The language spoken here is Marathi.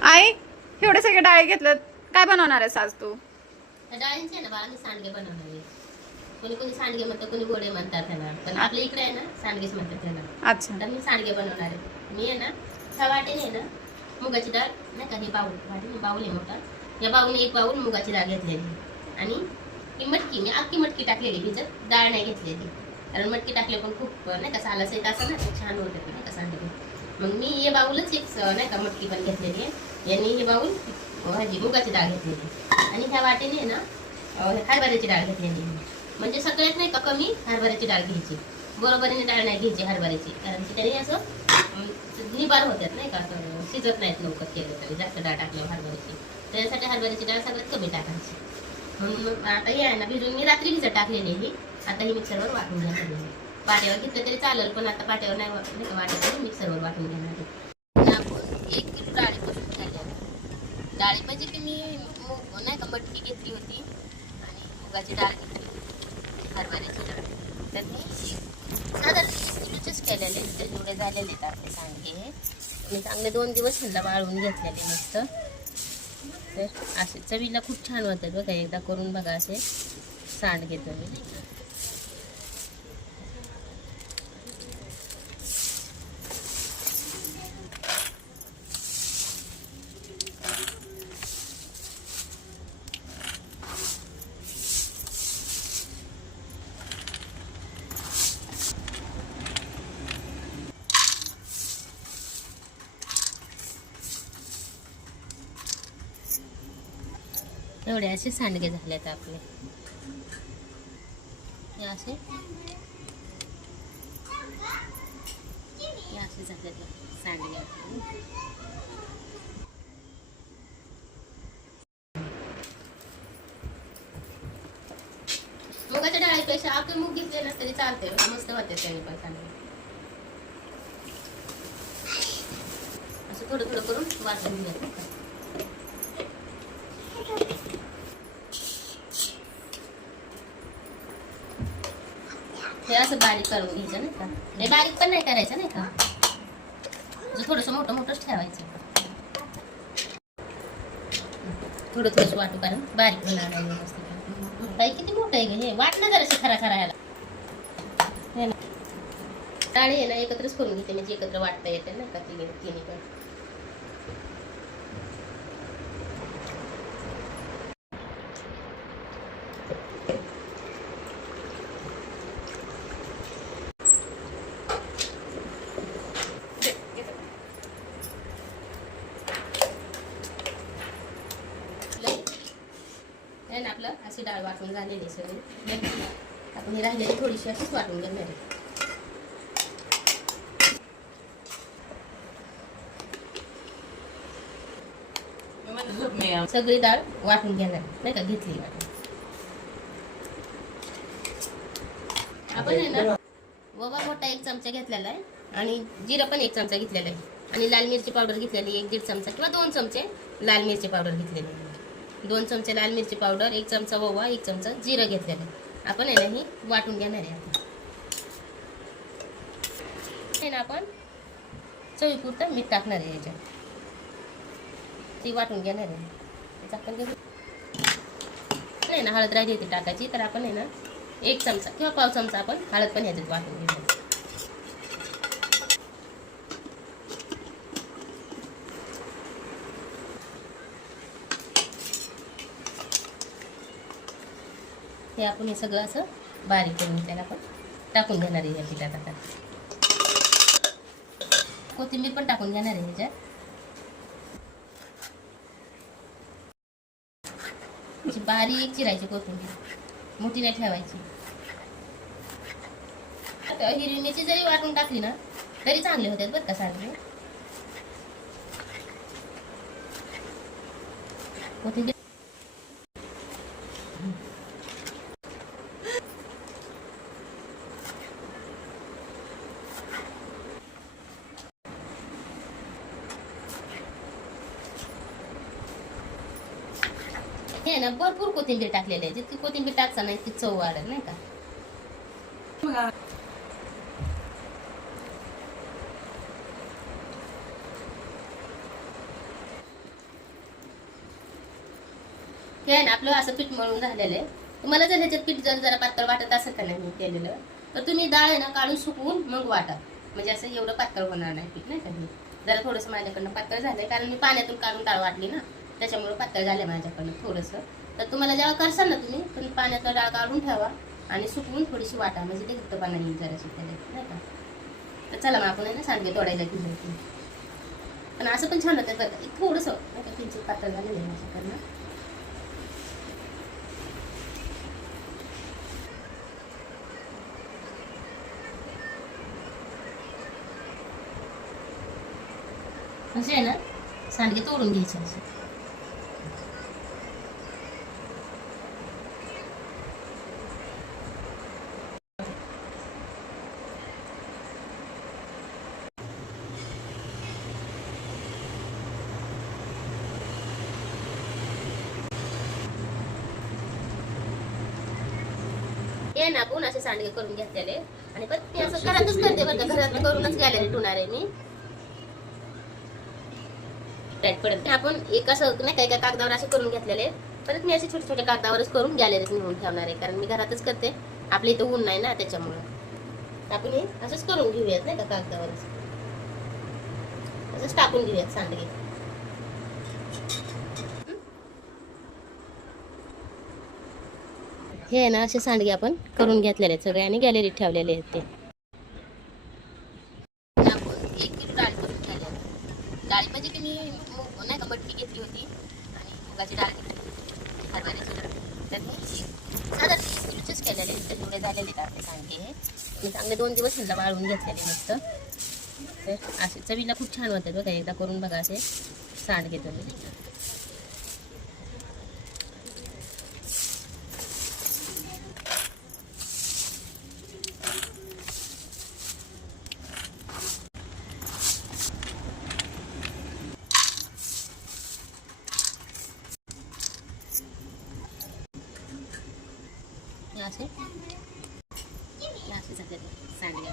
आई एवढे सगळे डाळी घेतलं, काय बनवणार आहेस आज तू? डाळींचे ना बाळा मी सांडगे बनवणार आहे. कोणी कोणी सांडगे म्हणतात, कोणी गोडे म्हणतात त्याला, पण आपल्या इकडे आहे ना सांडगेच म्हणतात त्याला. अच्छा. तर मी सांडगे बनवणार आहे. मी आहे ना ह्या वाटीने आहे ना मुगाची डाळ, नाही का, हे बाऊल आहे मोठा, या बाऊलने एक बाऊल मुगाची डाळ घेतलेली आणि ही मटकी, मी अख्खी मटकी टाकलेली भिजत, डाळ नाही घेतलेली. कारण मटकी टाकले पण खूप नाही का सालास येत असं ना, छान होतं नाही का सांडगे. मग मी हे बाऊलच एक नाही का मटकी पण घेतलेली आहे, यांनी हे बाऊल भाजी मुगाची डाळ घेतलेली आणि ह्या वाटीने ना हरभऱ्याची डाळ घेतलेली. म्हणजे सगळ्यात नाही का कमी हरभऱ्याची डाळ घ्यायची, बरोबरीने डाळ नाही घ्यायची हरभऱ्याची, कारण की त्याने असं निबार होतात नाही का, शिजत नाहीत लवकर केलं तरी जास्त डाळ टाकल्यावर हरभऱ्याची. त्याच्यासाठी हरभऱ्याची डाळ सगळ्यात कमी टाकायची. म्हणून आता हे आहे ना भिजून मी रात्री भिजत टाकलेली ही, आता ही मिक्सरवर वाटून घेणार. पाट्यावर घेतलं तरी चालेल, पण आता पाट्यावर नाही वाटत, मिक्सरवर वाटून घेणार. आपण 1 किलो डाळीपासून झाल्या. डाळी म्हणजे की मी नाही का मटकी घेतली होती आणि मुगाची डाळ घेतली, हरभऱ्याची डाळ. तर मी साधारण 20 किलोचेच केलेले, जेवढे झालेले आहेत आपले सांडगे. मी चांगले 2 दिवस ह्याला वाळवून घेतलेले मस्त. तर असे चवीला खूप छान होतात बघा, एकदा करून बघा असे सांडगे तुम्ही नाही का. एवढे असे सांडगे झालेत आपले, हे असे झालेत सांडगे. मुगाच्या डाळीपेक्षा आपले मूग घेतले ना तरी चालते, मस्त होते त्याने पण सांडगे. असं थोडं थोडं करून वाटून घ्यायचं. हे असं बारीक करून घ्यायचं नाही का, हे बारीक पण नाही करायचं नाही का, थोडंसं मोठं मोठंच ठेवायचं. थोडं थोडंसं वाटू, कारण बारीक होणार नाही. किती मोठं आहे हे, वाटणं जराशी खरा खरा याला. डाळी आहे ना एकत्रच करून घेते, म्हणजे एकत्र वाटता येते ना का तिन्ही पण. आपलं अशी डाळ वाटून झालेली सगळी, आपण ही राहिलेली थोडीशी अशीच वाटून घेणार आहे. सगळी डाळ वाटून घेणार नाही का, घेतली वाटून. आपण आहे ना ओवा मोठा 1 चमचा घेतलेला आहे आणि जिरं पण 1 चमचा घेतलेला आहे आणि लाल मिरची पावडर घेतलेली 1-1.5 चमचा किंवा 2 चमचे लाल मिरची पावडर घेतलेली आहे. 2 चमचे लाल मिरची पावडर, 1 चमचा ओवा, 1 चमचा जिरं घेतलेलं आहे. आपण आहे ना ही वाटून घेणार आहे. आपण आपण चवीपुरतं मीठ टाकणार आहे याच्यात, ती वाटून घेणार आहे. आपण नाही ना हळद राहिली होती टाकायची, तर आपण आहे ना 1 चमचा किंवा पाव चमचा आपण हळद पण ह्याच्यात वाटून घेणार. हे आपण हे सगळं असं बारीक करून त्याला आपण टाकून घेणार आहे या पिठात. आता कोथिंबीर पण टाकून घेणार आहे ह्याच्यात. बारीक चिरायची कोथिंबीर, मोठी नाही ठेवायची. हिरवी मिरची जरी वाटून टाकली ना तरी चांगले होते बरं का सांडगे. कोथिंबीर हे ना भरपूर कोथिंबीर टाकलेली आहे, जितकी कोथिंबीर टाकसा नाही ती चव वाढेल नाही का. हे आहे ना आपलं असं पीठ मळून झालेलं आहे. तुम्हाला जर ह्याच्यात पीठ जरा पातळ वाटत असेल का नाही केलेलं, तर तुम्ही डाळ आहे ना काढून सुकवून मग वाटा. म्हणजे असं एवढं पातळ होणार नाही पीठ, नाही का. जरा थोडंसं माझ्याकडनं पातळ झालंय, कारण मी पाण्यातून काढून डाळ वाटली ना, त्याच्यामुळे पातळ झालं माझ्याकडनं थोडंसं. तर तुम्हाला जेव्हा करसाल ना तुम्ही पाण्यातलं डाळ काढून ठेवा आणि सुकवून थोडीशी वाटा, म्हणजे ते घट्टपणा येईल जराशी त्याला, नाही का. तर चला मग आपण आहे ना सांडगे तोडायला घेऊन. पण असं पण छान होतं बरं, थोडंसं किंचित पातळ झालेलं आहे माझ्याकडनं. असे आहे ना सांडगे तोडून घ्यायचे असे. हे ना आपण असे सांडगे करून घेतलेले, आणि पण ते असं घरातच करते बरं का, घरात करूनच गॅलरी ठेवणार आहे मी. पडत आपण एक असं नाही का एका कागदावर असे करून घेतलेले, परत मी असे छोटे छोटे कागदावरच करून गॅलरीत नेऊन ठेवणार आहे, कारण मी घरातच करते. आपल्या इथं ऊन नाही ना, त्याच्यामुळं आपण हे असंच करून घेऊयात नाही का, कागदावरच असंच टाकून घेऊयात सांडगे. हे आहे ना असे सांडगे आपण करून घेतलेले आहेत सगळे आणि गॅलरीत ठेवलेले आहेत. ते 1 किलो डाळ करून ठेवल्या. डाळी म्हणजे की मी नाही का मटकी घेतली होती आणि मुगाची डाळ घेतली, हरभऱ्याची डाळ. तर मी साधारण 1 किलोचेच केलेले, तर एवढे झालेले आपले सांडगे. मी चांगले 2 दिवस समजा वाळवून घेतलेले मस्त. तर असे चवीला खूप छान होतात बघा, एकदा करून बघा असे सांडगे तुम्ही. असे झाले सांडगे.